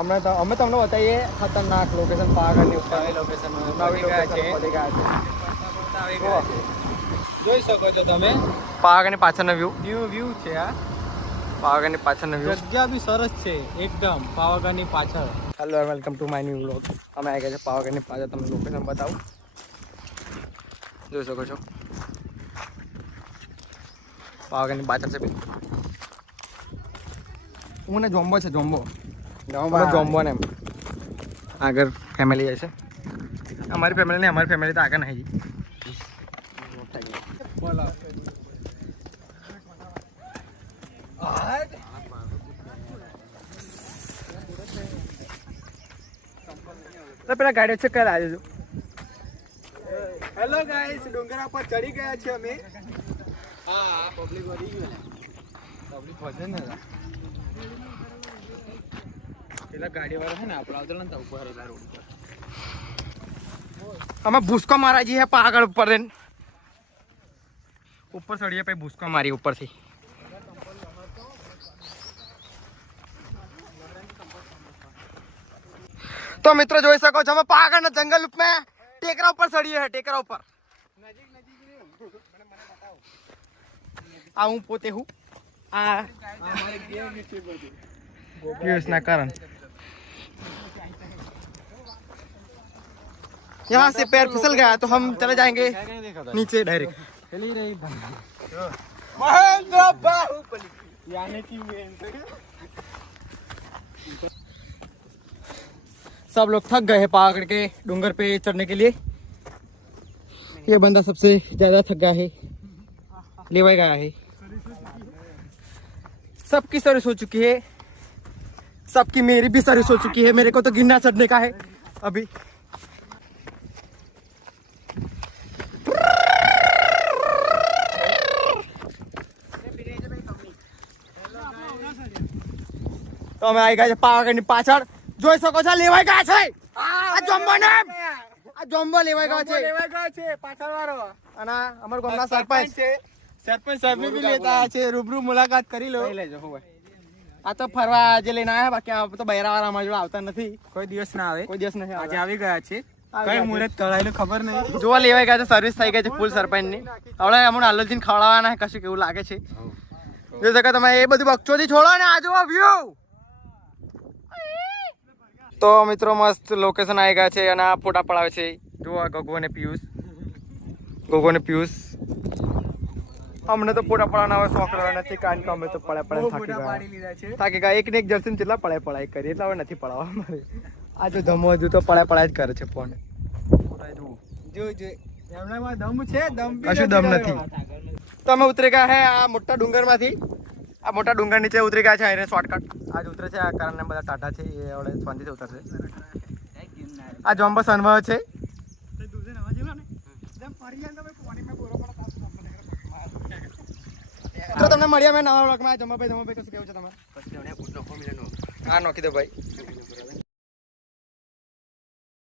અમે તમને બતાવીએ ખતરનાક લોકેશન પાવાગઢની ઉપર લોકેશન જોઈ શકો છો તમે પાવાગઢની પાછળનો વ્યૂ છે આ પાવાગઢની પાછળનો વ્યૂ જગ્યા બી સરસ છે એકદમ પાવાગઢની પાછળ. Hello welcome to my new vlog. અમે આવી ગયા છે પાવાગઢની પાછળ, તમને લોકેશન બતાવું. જોઈ શકો છો પાવાગઢની પાછળ છે. હું ને જોમ્બો છે જોમ્બો ને એમ આગળ ફેમિલી જાય છે. અમારી ફેમિલી નહીં, અમારી ફેમિલી તો આગળ નહીં જઈ. બોલો પેલા ગાડીઓ છે કઈ લાવે. હેલો ગાઈસ, ડુંગરા પર ચડી ગયા છે અમે. હા પબ્લિક વધી ગયું, પબ્લિક વધે ને પેલા ગાડી વાળા છે ને આપણે આવતો ને ઉપર રહેલા રોડ પર. અમે ભૂસકો મારા જઈએ પાવાગઢ ઉપર ઉપર ચડીએ પછી ભૂસકો મારી ઉપરથી. તો મિત્રો જોઈ શકો છો અમે પાવાગઢના જંગલ માં ટેકરા ઉપર ચડીએ છે. ટેકરા ઉપર આ હું પોતે હું આ પિયુષ ના કારણ यहाँ से पैर फिसल गया तो हम चले जाएंगे नीचे डायरेक्ट. महेंद्र बाहुबली यानी कि सब लोग थक गए हैं पहाड़ के डूंगर पे चढ़ने के लिए. ये बंदा सबसे ज्यादा थक गया है, लेवाई गया है. सबकी सर्विस हो चुकी है, सबकी मेरी भी सर्विस हो चुकी है. मेरे को तो गिरना चढ़ने का है अभी. તો અમે આવી ગયા છે પાવાગઢની પાછળ. જોઈ શકો છો લેવાઈ ગયા છે આ જોમ્બો ને. આ જોમ્બો લેવાઈ ગયો છે પાછળ વાળો. અને અમાર ગામના સરપંચ છે. સરપંચ સાહેબ ને બી લેતા છે, રૂબરૂ મુલાકાત કરી લો. આ તો ફરવા આજે લઈને આવ્યા, બાકી આ તો બૈરા વાળા અમારી જોડે આવતા નથી. કોઈ દિવસ ના આવે, કોઈ દિવસ નહીં. આજે આવી ગયા છે. કઈ મુહૂર્ત કળાયેલું ખબર નહીં. જોવા લેવાઈ ગયા છે, સર્વિસ થઈ ગઈ છે ફૂલ સરપંચ ની. હવે અમને હાલોજીને ખવડાવવાના કશું કેવું લાગે છે. જોઈ શકો તમે એ બધું બકચોદી છોડો ને આ જોવો વ્યૂ. તો મિત્રો મસ્ત લોકેશન આવી ગયા છે અને આ ફોટા પડાવે છે. જુઓ ગગો અને પિયુષ. અમને તો ફોટા પડાવવાનો હવે શોખ રહ્યો નથી, કારણ કે અમે તો થાકી ગયા. એક ને એક જર્સી કેટલા પડાય કરી, એટલે હવે નથી પડાવવા અમારે. આ જો ધમો હજુ તો પડાય જ કરે છે ફોન. એમનામાં દમ છે, કશું દમ નથી. તો અમે ઉતરી ગયા હે આ મોટા ડુંગર માંથી. આ મોટા ડુંગર નીચે ઉતરી ગયા છે. એને શોર્ટકટ આજ ઉતરે છે, આ કારણ બધા ટાટા છે એ હવે શાંતિથી ઉતરશે. આ જોમ્બો સનવા છે. તો તમને મળ્યા મેં નવા બ્લોગમાં. જમાભાઈ કશું કેવું છે તમારે? હા નોખી દો ભાઈ.